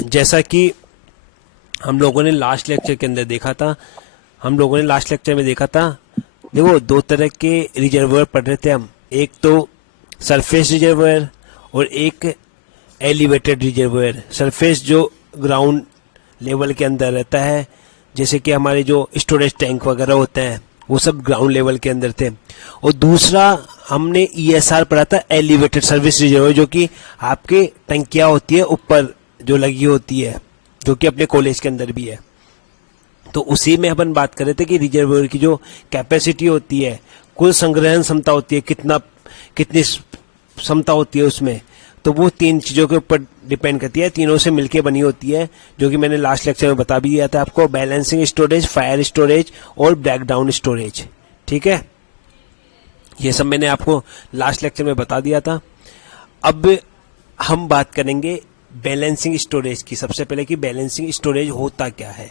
जैसा कि हम लोगों ने लास्ट लेक्चर के अंदर देखा था, देखो दो तरह के रिजर्वायर पढ़ रहे थे हम। एक तो सरफेस रिजर्वायर और एक एलिवेटेड रिजर्वायर। सरफेस जो ग्राउंड लेवल के अंदर रहता है, जैसे कि हमारे जो स्टोरेज टैंक वगैरह होते हैं, वो सब ग्राउंड लेवल के अंदर थे। और दूसरा हमने ESR पढ़ा था, एलिवेटेड सर्विस रिजर्वायर, जो कि आपके टंकियां होती है ऊपर जो लगी होती है, जो कि अपने कॉलेज के अंदर भी है। तो उसी में अपन बात कर रहे थे कि रिजर्वायर की जो कैपेसिटी होती है, कुल संग्रहण क्षमता होती है, कितनी क्षमता होती है उसमें, तो वो तीन चीजों के ऊपर डिपेंड करती है, तीनों से मिलके बनी होती है, जो कि मैंने लास्ट लेक्चर में बता भी दिया था आपको। बैलेंसिंग स्टोरेज, फायर स्टोरेज और ब्रेकडाउन स्टोरेज। ठीक है, ये सब मैंने आपको लास्ट लेक्चर में बता दिया था। अब हम बात करेंगे बैलेंसिंग स्टोरेज की। सबसे पहले कि बैलेंसिंग स्टोरेज होता क्या है।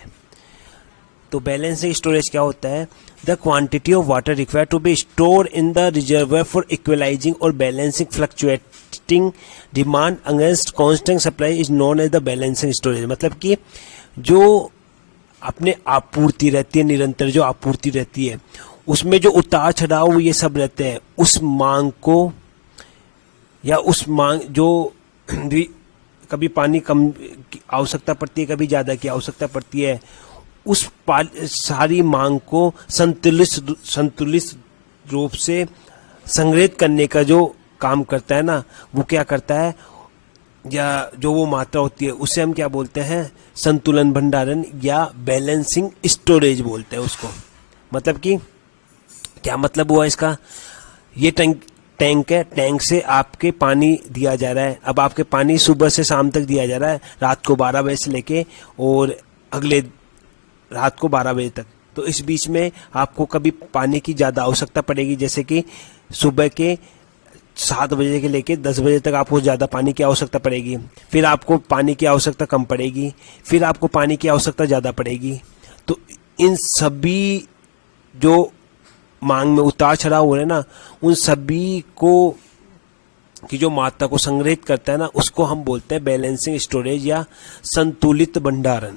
तो बैलेंसिंग स्टोरेज क्या होता है? The quantity of water required to be store in the reservoir for equalising or balancing fluctuating demand against constant supply is known as the balancing storage. मतलब कि जो अपने आपूर्ति रहती है, निरंतर जो आपूर्ति रहती है, उसमें जो उतार चढ़ाव ये सब रहते हैं, उस मांग को या उस मांग जो कभी पानी कम की आवश्यकता पड़ती है, कभी ज्यादा की आवश्यकता पड़ती है, उस सारी मांग को संतुलित रूप से संग्रहित करने का जो काम करता है ना, वो क्या करता है, या जो वो मात्रा होती है, उसे हम क्या बोलते हैं? संतुलन भंडारण या बैलेंसिंग स्टोरेज बोलते हैं उसको। मतलब कि क्या मतलब हुआ इसका? ये टैंक है, टैंक से आपके पानी दिया जा रहा है। अब आपके पानी सुबह से शाम तक दिया जा रहा है, रात को 12 बजे से लेके और अगले रात को 12 बजे तक। तो इस बीच में आपको कभी पानी की ज़्यादा आवश्यकता पड़ेगी, जैसे कि सुबह के 7 बजे के लेके 10 बजे तक आपको ज़्यादा पानी की आवश्यकता पड़ेगी। फिर आपको पानी की आवश्यकता कम पड़ेगी, फिर आपको पानी की आवश्यकता ज़्यादा पड़ेगी। तो इन सभी जो मांग में उतार चढ़ाव हो रहे हैं ना, उन सभी को की जो मात्रा को संग्रहित करता है ना, उसको हम बोलते हैं बैलेंसिंग स्टोरेज या संतुलित भंडारण।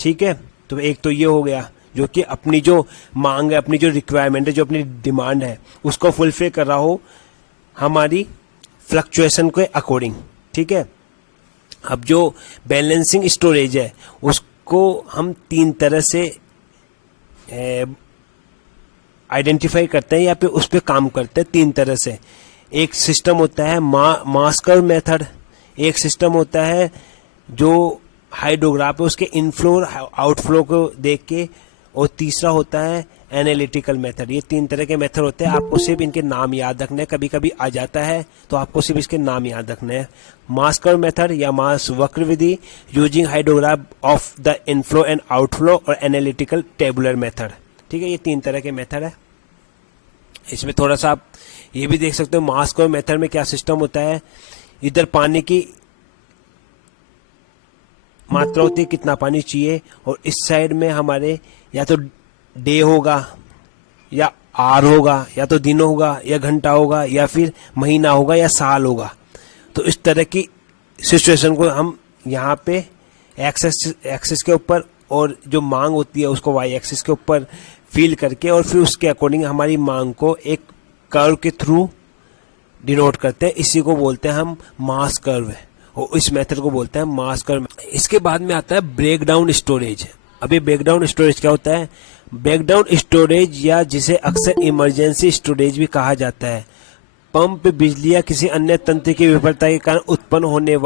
ठीक है, तो एक तो ये हो गया जो कि अपनी जो मांग है, अपनी जो रिक्वायरमेंट है, जो अपनी डिमांड है, उसको फुलफिल कर रहा हो हमारी फ्लक्चुएशन के अकॉर्डिंग। ठीक है, अब जो बैलेंसिंग स्टोरेज है उसको हम तीन तरह से आइडेंटिफाई करते हैं या फिर उस पर काम करते हैं, तीन तरह से। एक सिस्टम होता है मास कर्व मेथड, एक सिस्टम होता है जो हाइड्रोग्राफ है उसके इनफ्लो और आउटफ्लो को देख के, और तीसरा होता है एनालिटिकल मेथड। ये तीन तरह के मेथड होते हैं, आपको सिर्फ इनके नाम याद रखने हैं। कभी कभी आ जाता है तो आपको सिर्फ इसके नाम याद रखने हैं। मास कर्व मेथड या मास वक्र विधि, using hydrograph of the inflow and outflow, और एनालिटिकल टेबुलर मेथड। ठीक है, ये तीन तरह के मेथड है। इसमें थोड़ा सा आप ये भी देख सकते हो, मास कर्व मेथड में क्या सिस्टम होता है, इधर पानी की मात्रा होती है, कितना पानी चाहिए, और इस साइड में हमारे या तो डे होगा या आर होगा, या तो दिन होगा या घंटा होगा, या फिर महीना होगा या साल होगा। तो इस तरह की सिचुएशन को हम यहाँ पे एक्सिस के ऊपर, और जो मांग होती है उसको वाई एक्सिस के ऊपर फील करके, और फिर उसके अकॉर्डिंग हमारी मांग को एक कर्व के थ्रू डिनोट करते हैं। इसी को बोलते हैं हम मास कर्व, और इस मेथड को बोलते हैं मास कर्व। इसके बाद में आता है ब्रेकडाउन स्टोरेज। अब ये ब्रेकडाउन स्टोरेज क्या होता है? ब्रेकडाउन स्टोरेज, या जिसे अक्सर इमरजेंसी स्टोरेज भी कहा जाता है, पंप, बिजली या किसी अन्य तंत्र की विफलता के कारण उत्पन्न होने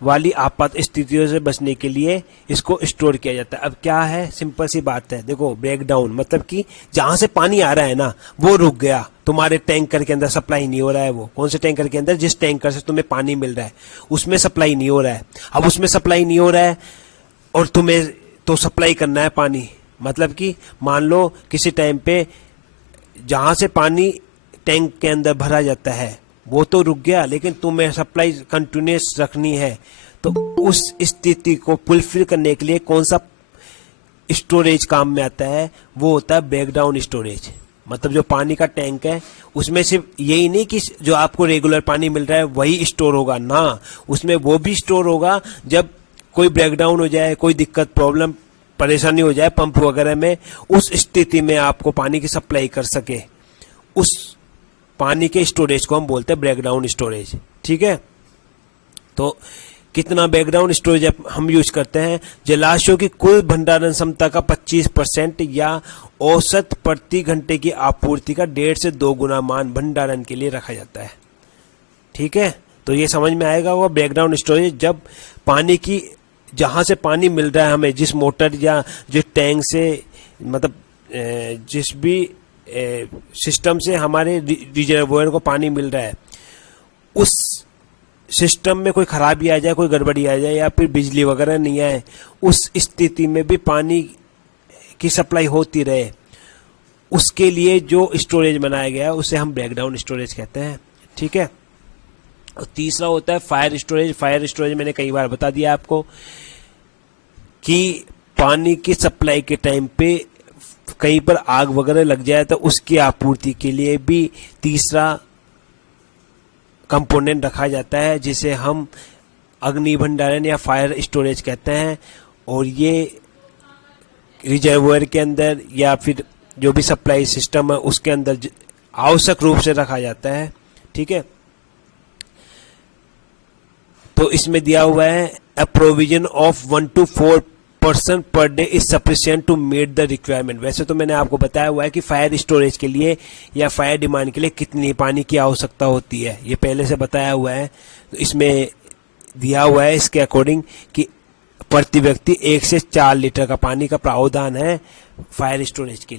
वाली आपात स्थितियों से बचने के लिए इसको स्टोर किया जाता है। अब क्या है, सिंपल सी बात है। देखो, ब्रेकडाउन मतलब कि जहां से पानी आ रहा है ना, वो रुक गया, तुम्हारे टैंकर के अंदर सप्लाई नहीं हो रहा है। वो कौन से टैंकर के अंदर? जिस टैंकर से तुम्हें पानी मिल रहा है उसमें सप्लाई नहीं हो रहा है। अब उसमें सप्लाई नहीं हो रहा है और तुम्हें तो सप्लाई करना है पानी। मतलब कि मान लो किसी टाइम पे जहां से पानी टैंक के अंदर भरा जाता है वो तो रुक गया, लेकिन तुम्हें सप्लाई कंटिन्यूस रखनी है। तो उस स्थिति को फुलफिल करने के लिए कौन सा स्टोरेज काम में आता है? वो होता है ब्रेकडाउन स्टोरेज। मतलब जो पानी का टैंक है उसमें सिर्फ यही नहीं कि जो आपको रेगुलर पानी मिल रहा है वही स्टोर होगा ना, उसमें वो भी स्टोर होगा जब कोई ब्रेकडाउन हो जाए, कोई दिक्कत प्रॉब्लम परेशानी हो जाए पंप वगैरह में, उस स्थिति में आपको पानी की सप्लाई कर सके। उस पानी के स्टोरेज को हम बोलते हैं ब्रेकडाउन स्टोरेज। ठीक है, तो कितना बैकग्राउंड स्टोरेज हम यूज करते हैं? जलाशयों की कुल भंडारण क्षमता का 25% या औसत प्रति घंटे की आपूर्ति का 1.5 से 2 गुना मान भंडारण के लिए रखा जाता है। ठीक है, तो ये समझ में आएगा वो बैकग्राउंड स्टोरेज, जब पानी की जहां से पानी मिल रहा है हमें, जिस मोटर या जिस टैंक से, मतलब जिस भी सिस्टम से हमारे रिजर्वोयर को पानी मिल रहा है, उस सिस्टम में कोई खराबी आ जाए, कोई गड़बड़ी आ जाए या फिर बिजली वगैरह नहीं आए, उस स्थिति में भी पानी की सप्लाई होती रहे, उसके लिए जो स्टोरेज बनाया गया है उसे हम ब्रेकडाउन स्टोरेज कहते हैं। ठीक है, और तीसरा होता है फायर स्टोरेज। फायर स्टोरेज मैंने कई बार बता दिया आपको कि पानी की सप्लाई के टाइम पे कहीं पर आग वगैरह लग जाए तो उसकी आपूर्ति के लिए भी तीसरा कंपोनेंट रखा जाता है, जिसे हम अग्नि भंडारण या फायर स्टोरेज कहते हैं। और ये रिजर्वोयर के अंदर या फिर जो भी सप्लाई सिस्टम है उसके अंदर आवश्यक रूप से रखा जाता है। ठीक है, तो इसमें दिया हुआ है a provision of 1 to 4% per day is sufficient to meet the requirement. वैसे तो मैंने आपको बताया हुआ है कि फायर स्टोरेज के लिए या फायर डिमांड के लिए कितनी पानी की आवश्यकता होती है, ये पहले से बताया हुआ है। तो इसमें दिया हुआ है इसके अकॉर्डिंग कि प्रति व्यक्ति 1 से 4 लीटर का पानी का प्रावधान है फायर स्टोरेज के लिए।